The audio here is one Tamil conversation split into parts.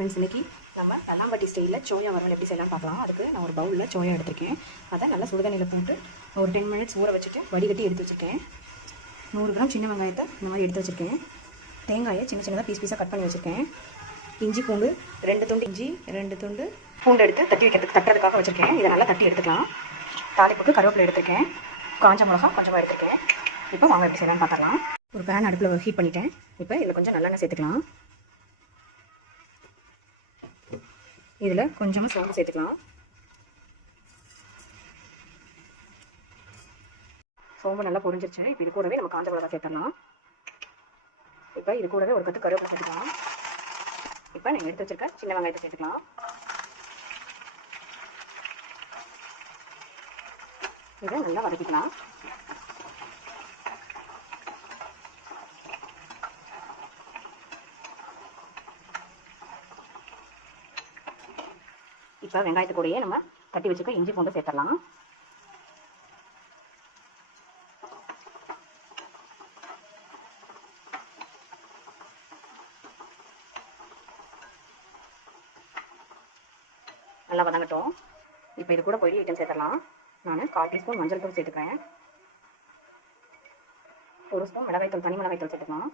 ஃப்ரெண்ட்ஸ் இன்னைக்கு நம்ம தல்லாம்பட்டி ஸ்டைலில் சோயா வரவன் எப்படி செய்யலாம் பார்க்கலாம். அதுக்கு நான் ஒரு பவுலில் சோயா எடுத்திருக்கேன். அதை நல்லா சுடுதண்ணியில் போட்டு ஒரு டென் மினிட்ஸ் ஊற வச்சுட்டு வடிகட்டி எடுத்து வச்சுருக்கேன். நூறு கிராம் சின்ன வெங்காயத்தை இந்த மாதிரி எடுத்து வச்சுருக்கேன். தேங்காயை சின்ன சின்னதாக பீஸ் பீஸாக கட் பண்ணி வச்சுருக்கேன். இஞ்சி பூண்டு ரெண்டு துண்டு இஞ்சி ரெண்டு துண்டு பூண்டு எடுத்து தட்டி வைக்கிறதுக்கு தட்டுறதுக்காக வச்சுருக்கேன். இதை நல்லா தட்டி எடுத்துக்கலாம். தாளிப்புக்கு கருவேப்பிலை எடுத்திருக்கேன். காஞ்ச மிளகா கொஞ்சமாக எடுத்திருக்கேன். இப்போ வாங்க எப்படி செய்யலாம்னு பார்த்துக்கலாம் ஒரு பேன் அடுப்பில் ஹீட் பண்ணிட்டேன். இப்போ இதில் கொஞ்சம் நல்லெண்ணெய் சேர்த்துக்கலாம். இதில் கொஞ்சமாக சோம்பு சேர்த்துக்கலாம். சோம்பு நல்லா பொரிஞ்சிருச்சு. இப்போ இது கூடவே நம்ம காஞ்ச மிளகா சேர்த்துடலாம். இப்போ இது கூடவே ஒரு கட்டு கருவேப்பிலை சேர்த்துக்கலாம். இப்போ நீங்கள் எடுத்து வச்சிருக்க சின்ன வெங்காயத்தை சேர்த்துக்கலாம். இதை நல்லா வதக்கிக்கலாம். இப்போ வெங்காயத்து கூடயே நம்ம தட்டி வச்சுக்க இஞ்சி பூண்டு சேர்த்துடலாம். நல்லா வதங்கட்டும். இப்போ இது கூட பொரி ஐட்டம் சேர்த்துடலாம். நான் கால் டீஸ்பூன் மஞ்சள் தூள் சேர்த்துக்கிறேன். ஒரு ஸ்பூன் மிளகாய்த்தூள் தனி மிளகாய்த்தூள் சேர்த்துக்கலாம்.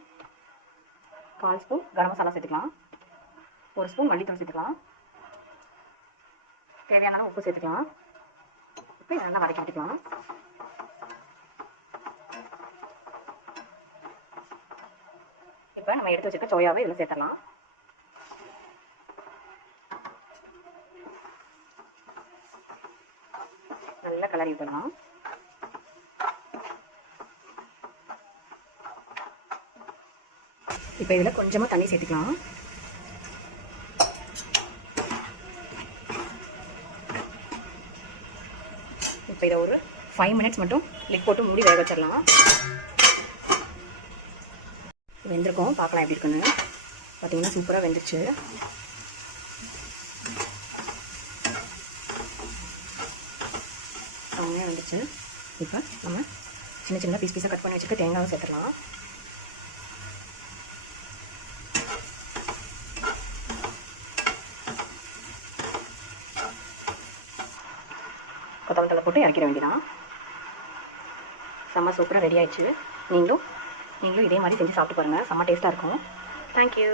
கால் ஸ்பூன் கரம் மசாலா சேர்த்துக்கலாம். ஒரு ஸ்பூன் மல்லித்தூள் சேர்த்துக்கலாம். தேவையான உப்பு சேர்த்துக்கலாம். இப்போ இதை நல்லா வதக்கி விட்டுக்கலாம் இப்போ நம்ம எடுத்து வச்சுருக்க சோயாவை இதில் சேர்த்துடலாம். நல்லா கலரி விட்டுடலாம். இப்போ இதில் கொஞ்சமாக தண்ணி சேர்த்துக்கலாம். இப்போ இதை ஒரு ஃபைவ் மினிட்ஸ் மட்டும் லிக் போட்டு மூடி வேக வச்சிடலாம். வெந்திருக்கோம். பார்க்கலாம் எப்படி இருக்குன்னு. பார்த்தீங்கன்னா சூப்பராக வெந்துருச்சு. செம்மையாக வந்துச்சு இப்போ நம்ம சின்ன சின்ன பீஸ் பீஸாக கட் பண்ணி வச்சுட்டு தேங்காவை சேர்த்துடலாம். கொத்தமல்லி போட்டு இறக்கிட வேண்டியதான் செம்ம சூப்பராக ரெடி ஆயிடுச்சு. நீங்களும் நீங்களும் இதே மாதிரி செஞ்சு சாப்பிட்டு பாருங்கள் செம்ம டேஸ்ட்டாக இருக்கும். தேங்க்யூ